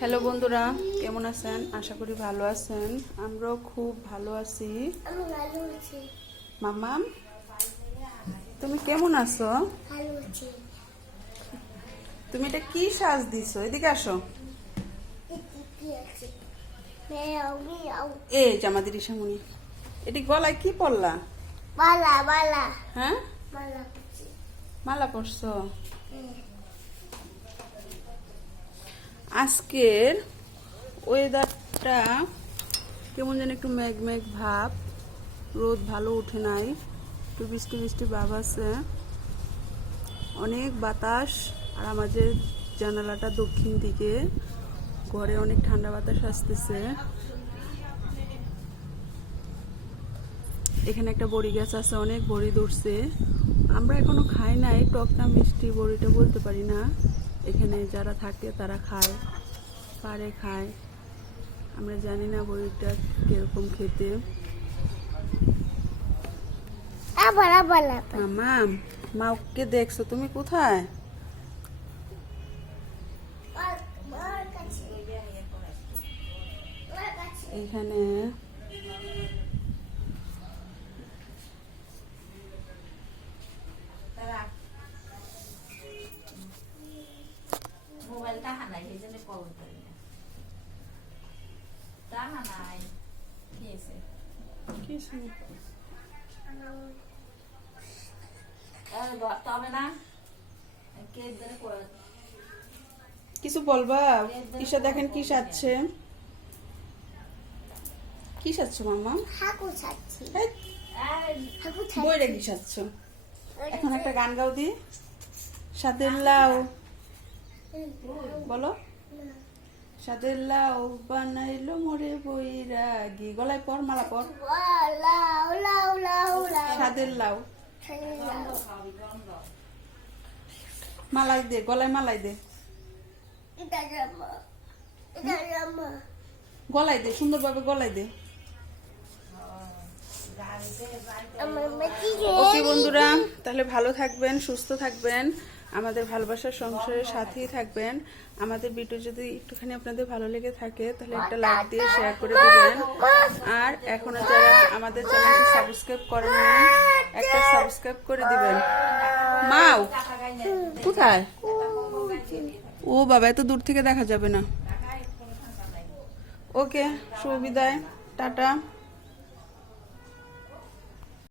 Hello বন্ধুরা, কেমন আছেন? আশা করি ভালো আছেন। আমরাও খুব ভালো আছি। মাম্মাম, তুমি কেমন আছো? তুমি এটা কি সাজ দিছো? এদিকে আসো। এই জামাদির ইসামুনি, এটি গলায় কি পরলা? হ্যাঁ, মালা পরছো। আজকের ওয়েদারটা কেমন যেন একটু মেঘ মেঘ ভাব, রোদ ভালো উঠে নাই, একটু বৃষ্টি বৃষ্টি ভাব আছে, অনেক বাতাস। আর আমাদের জানালাটা দক্ষিণ দিকে, ঘরে অনেক ঠান্ডা বাতাস আসতেছে। এখানে একটা বড়ি গাছ আছে, অনেক বড়ি ধরছে। আমরা এখনো খাই নাই, টক না মিষ্টি বড়িটা বলতে পারি না। এখানে যারা থাকে তারা খায়, পারে খায়, আমরা জানি না বড়িটা কিরকম খেতে। মামা, মাকে দেখছো? তুমি কোথায়? এখানে মোবাইলটা হানাই এই জন্য কল করি না। তা হানাই কি আছে? তবে না কে ধরে করে কিছু বলবা? ঈশা দেখেন কি সাজছে। কি সাজছো মাম্মা? বইটা কি সাজছো? এখন একটা গান গাও দি। সাদের লাউ বলো। সাদের লাউ বানাইলো মোরে বৈরাগী। গলায় পর, মালা পর। সাদের লাউ মালাই দে, গলায় মালাই দে, গলায় দে, সুন্দরভাবে গলায় দে। ওকে বন্ধুরা, তাহলে ভালো থাকবেন, সুস্থ থাকবেন, আমাদের ভালোবাসার সংসারের সাথেই থাকবেন। আমাদের ভিডিও যদি একটুখানি আপনাদের ভালো লেগে থাকে তাহলে একটা লাইক দিয়ে শেয়ার করে দিবেন। আর এখনো যারা আমাদের চ্যানেলটি সাবস্ক্রাইব করেননি, একটা সাবস্ক্রাইব করে দিবেন। মাও কোথায়? ও বাবা, এত দূর থেকে দেখা যাবে না। ওকে, শুভ বিদায়, টাটা।